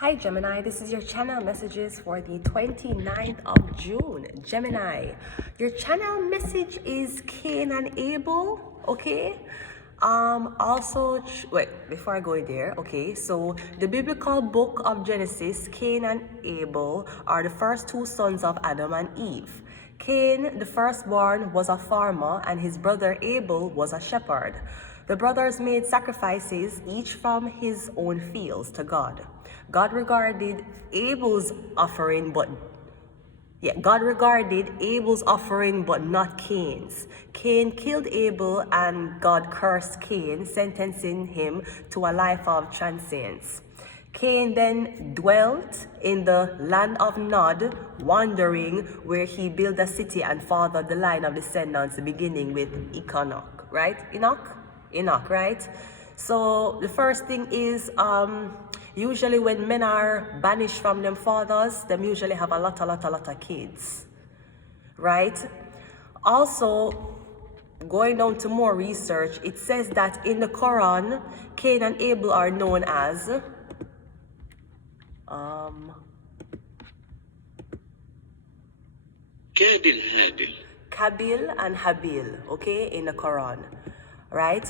Hi Gemini, this is your channel messages for the 29th of June. Gemini, your channel message is Cain and Abel, okay? Wait, before I go there, okay, so the biblical book of Genesis, Cain and Abel are the first two sons of Adam and Eve. Cain, the firstborn, was a farmer and his brother Abel was a shepherd. The brothers made sacrifices, each from his own fields, to God. God regarded Abel's offering, but not Cain's. Cain killed Abel, and God cursed Cain, sentencing him to a life of transience. Cain then dwelt in the land of Nod, wandering, where he built a city and fathered the line of descendants, beginning with Enoch, right? Enoch, right? So the first thing is, usually when men are banished from them fathers, them usually have a lot of kids, right? Also, going down to more research, it says that in the Quran, Cain and Abel are known as Kabil and Habil, okay, in the Quran, right?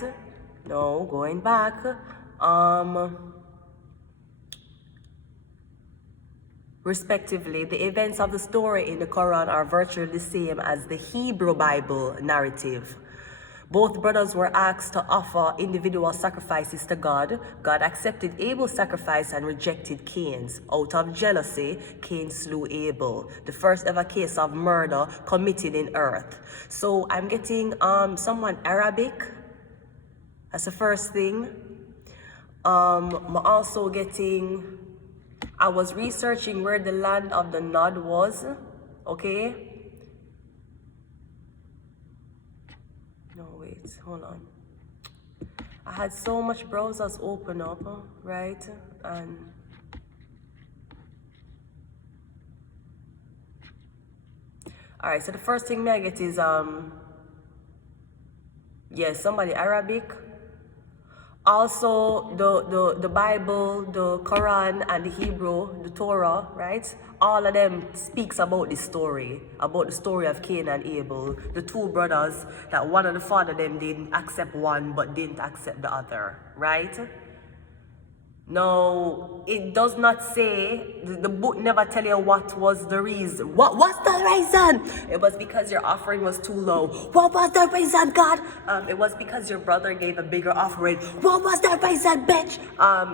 No, going back, respectively, the events of the story in the Quran are virtually the same as the Hebrew Bible narrative. Both brothers were asked to offer individual sacrifices to God. God accepted Abel's sacrifice and rejected Cain's. Out of jealousy, Cain slew Abel, the first ever case of murder committed in earth. So I'm getting someone Arabic. That's the first thing. I'm also getting, I was researching where the land of the Nod was, okay? No, wait, hold on. I had so much browsers open up, right? And all right, so the first thing I get is somebody Arabic. Also, the Bible, the Quran, and the Hebrew, the Torah, right? All of them speaks about this story, about the story of Cain and Abel, the two brothers, that one of the father them didn't accept one but didn't accept the other, right? No, it does not say, the book never tell you what was the reason. What was the reason? It was because your offering was too low. What was the reason, God? It was because your brother gave a bigger offering. What was the reason, bitch?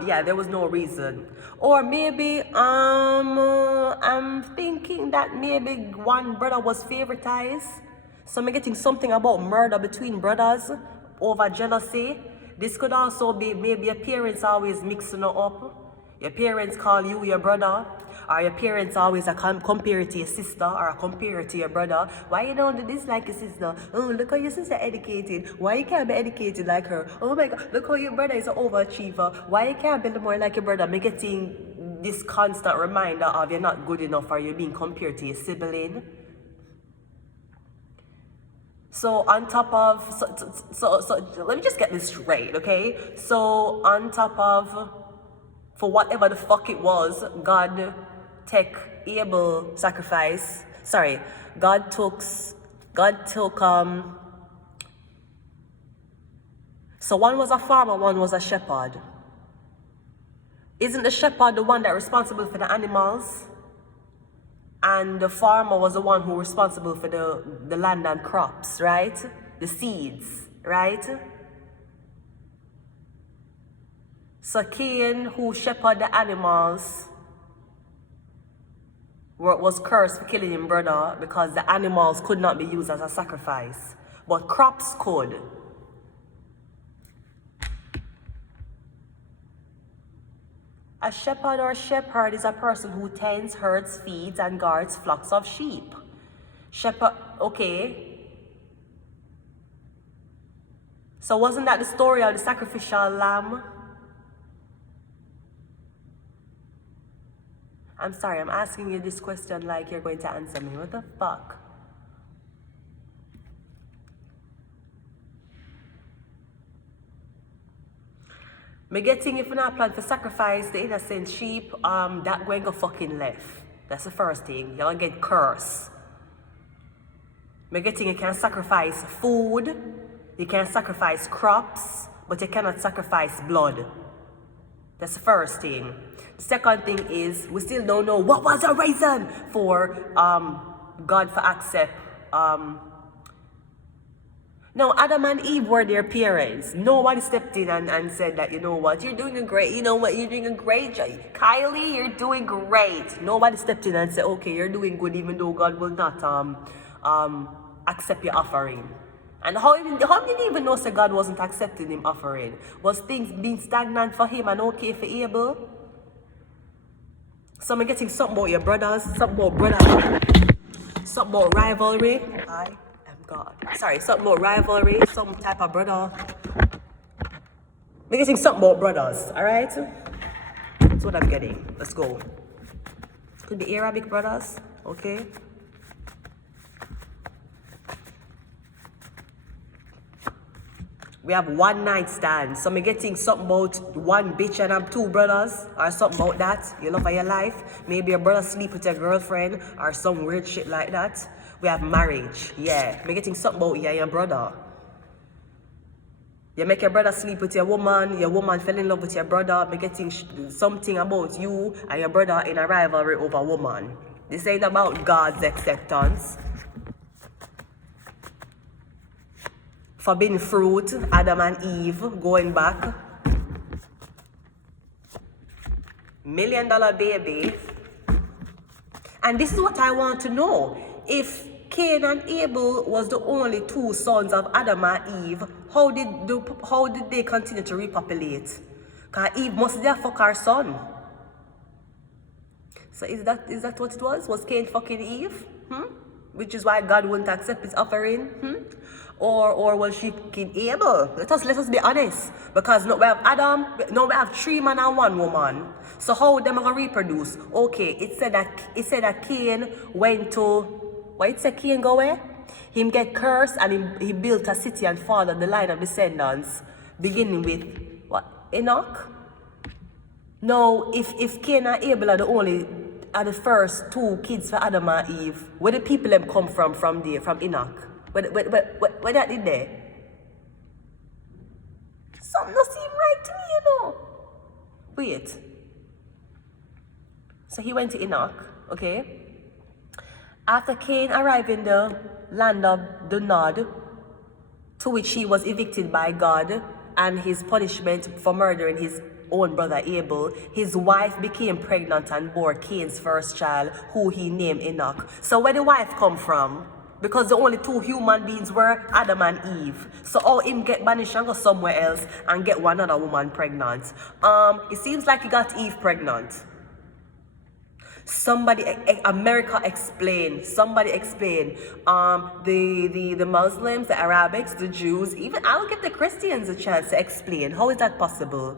Yeah, there was no reason. Or maybe, I'm thinking that maybe one brother was favoritized. So I'm getting something about murder between brothers over jealousy. This could also be maybe your parents always mixing it up. Your parents call you your brother, or your parents always compare it to your sister, or compare it to your brother. Why you don't do this like your sister? Oh, look how your sister educated. Why you can't be educated like her? Oh my God, look how your brother is an overachiever. Why you can't be more like your brother? I'm getting this constant reminder of you're not good enough, or you're being compared to your sibling. So on top of, so let me just get this straight, okay? So on top of, for whatever the fuck it was, God Abel sacrifice. Sorry, God took, so one was a farmer, one was a shepherd. Isn't the shepherd the one that's responsible for the animals? And the farmer was the one who was responsible for the land and crops, right? The seeds, right? So Cain, who shepherded the animals, was cursed for killing his brother because the animals could not be used as a sacrifice, but crops could. A shepherd or shepherd is a person who tends, herds, feeds, and guards flocks of sheep. Shepherd, okay. So wasn't that the story of the sacrificial lamb? I'm sorry, I'm asking you this question like you're going to answer me. What the fuck? Me getting if you not plan to sacrifice the innocent sheep, that going go fucking left. That's the first thing. You're gonna get cursed. Me getting you can sacrifice food, you can sacrifice crops, but you cannot sacrifice blood. That's the first thing. The second thing is we still don't know what was the reason for God to accept. No, Adam and Eve were their parents. Nobody stepped in and said that, you know what, you're doing a great, you know what, you're doing a great job. Kylie, you're doing great. Nobody stepped in and said, okay, you're doing good, even though God will not accept your offering. And how did he even know that God wasn't accepting him offering? Was things being stagnant for him and okay for Abel? So I'm getting something about your brothers, something about rivalry. I am God. Sorry, something about rivalry, some type of brother. I'm getting something about brothers, alright? That's what I'm getting. Let's go. Could be Arabic brothers, okay? We have one night stand. So I'm getting something about one bitch and I'm two brothers. Or something about that. You love of your life. Maybe your brother sleep with your girlfriend. Or some weird shit like that. We have marriage. Yeah. I'm getting something about you and your brother. You make your brother sleep with your woman fell in love with your brother. I'm getting something about you and your brother in a rivalry over a woman. This ain't about God's acceptance. Forbidden fruit, Adam and Eve, going back. $1 million baby. And this is what I want to know. If Cain and Abel was the only two sons of Adam and Eve, how did they continue to repopulate? Because Eve must have fuck her son. So is that what it was? Was Cain fucking Eve? Which is why God wouldn't accept his offering? Or was she fucking Abel? Let us be honest. Because now we have Adam, now we have 3 men and 1 woman. So how them gonna reproduce? Okay, it said that Cain went to, what it said Cain go where? Him get cursed and he built a city and followed the line of descendants, beginning with what? Enoch? No, if Cain and Abel are the first 2 kids for Adam and Eve, where the people them come from there, from Enoch? Where that did there? Something don't seem right to me, you know. Wait. So he went to Enoch, okay? After Cain arrived in the land of the Nod, to which he was evicted by God, and his punishment for murdering his own brother Abel, his wife became pregnant and bore Cain's first child, who he named Enoch. So where the wife come from? Because the only 2 human beings were Adam and Eve. So how him get banished and go somewhere else and get one other woman pregnant? It seems like he got Eve pregnant. Somebody explain. The Muslims, the Arabics, the Jews, even I'll give the Christians a chance to explain. How is that possible?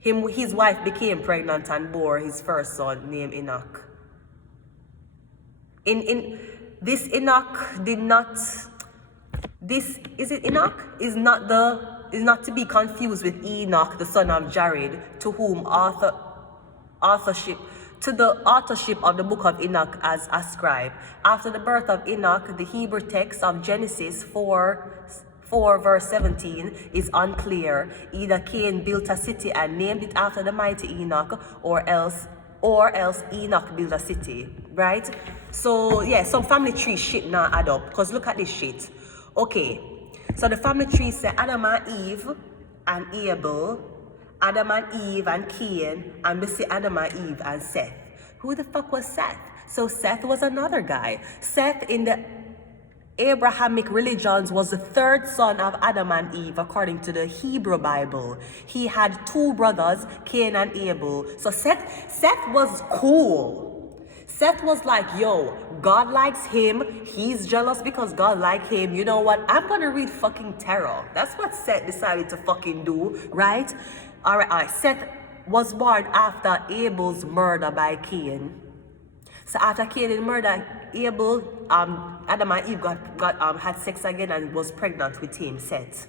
His wife became pregnant and bore his first son named Enoch. This Enoch did not. This is it. Enoch is not to be confused with Enoch, the son of Jared, to whom authorship of the book of Enoch as ascribed. After the birth of Enoch, the Hebrew text of Genesis 4 verse 17 is unclear. Either Cain built a city and named it after the mighty Enoch, or else Enoch built a city, right? So yeah, some family tree shit now add up, because look at this shit. Okay, so the family tree say Adam and Eve and Abel, Adam and Eve and Cain, and we say Adam and Eve and Seth. Who the fuck was Seth? So Seth was another guy. Seth in the Abrahamic religions was the 3rd son of Adam and Eve according to the Hebrew Bible. He had 2 brothers, Cain and Abel. So Seth was cool. Seth was like, yo, God likes him. He's jealous because God likes him. You know what? I'm gonna read fucking tarot. That's what Seth decided to fucking do, right? All right. Seth was born after Abel's murder by Cain. So after Cain murdered Abel, Adam and Eve had sex again and was pregnant with him, Seth.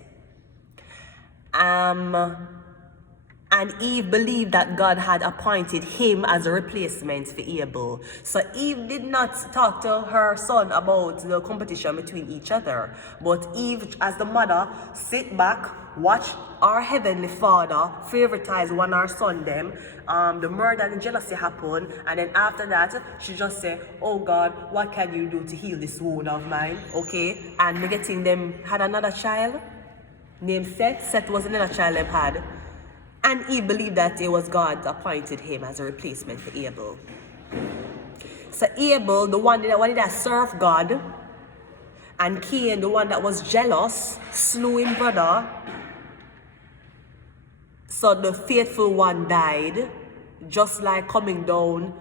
And Eve believed that God had appointed him as a replacement for Abel. So Eve did not talk to her son about the competition between each other. But Eve, as the mother, sit back, watch our Heavenly Father favoritize one of our son them. The murder and jealousy happen. And then after that, she just say, oh God, what can you do to heal this wound of mine? Okay. And me getting them had another child named Seth. Seth was another child them had. And Eve believed that it was God appointed him as a replacement for Abel. So Abel, the one that served God, and Cain, the one that was jealous, slew his brother. So the faithful one died, just like coming down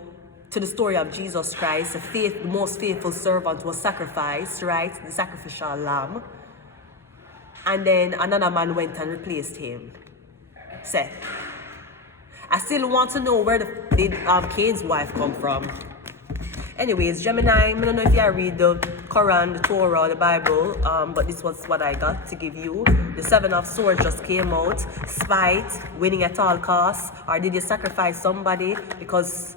to the story of Jesus Christ. The most faithful servant was sacrificed, right? The sacrificial lamb. And then another man went and replaced him. Seth. I still want to know where did Cain's wife come from. Anyways, Gemini, I don't know if you read the Quran, the Torah, the Bible, but this was what I got to give you. The Seven of Swords just came out. Spite, winning at all costs, or did you sacrifice somebody because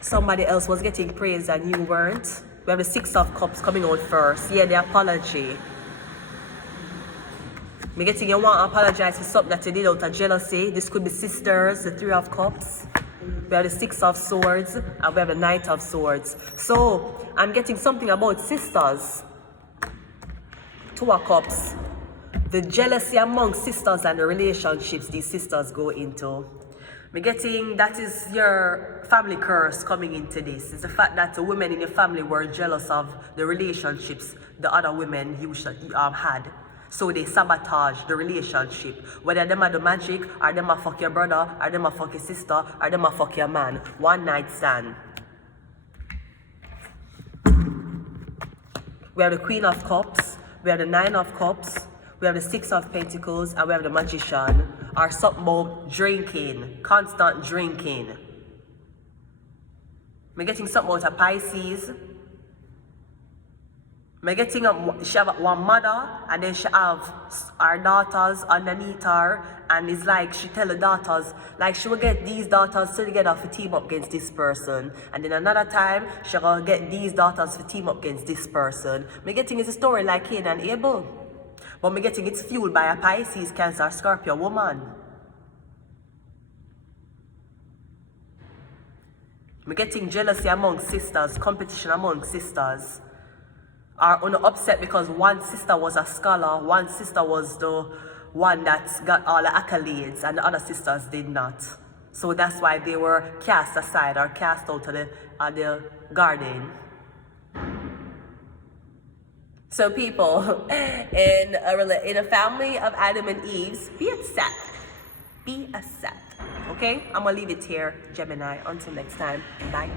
somebody else was getting praise and you weren't? We have the Six of Cups coming out first. Yeah, the apology. Me getting you want to apologize for something that you did out of jealousy. This could be sisters, the Three of Cups. We have the Six of Swords, and we have the Knight of Swords. So, I'm getting something about sisters. Two of Cups. The jealousy among sisters and the relationships these sisters go into. Me getting that is your family curse coming into this. It's the fact that the women in your family were jealous of the relationships the other women you had. So they sabotage the relationship. Whether them are the magic, or them a fuck your brother, or them a fuck your sister, or them a fuck your man. One night stand. We have the Queen of Cups, we have the Nine of Cups, we have the Six of Pentacles, and we have the Magician. Or something about drinking, constant drinking. I'm getting something out of Pisces. I'm getting she have one mother, and then she have her daughters underneath her, and it's like she tell the daughters, like she will get these daughters together to team up against this person, and then another time she will get these daughters to team up against this person. I'm getting it's a story like Cain and Abel, but I'm getting it's fueled by a Pisces, Cancer, Scorpio woman. I'm getting jealousy among sisters, competition among sisters. Are upset because one sister was a scholar, one sister was the one that got all the accolades, and the other sisters did not. So that's why they were cast aside or cast out of the garden. So people, in a family of Adam and Eve, be a Seth. Be a Seth. Okay? I'm going to leave it here, Gemini. Until next time. Bye.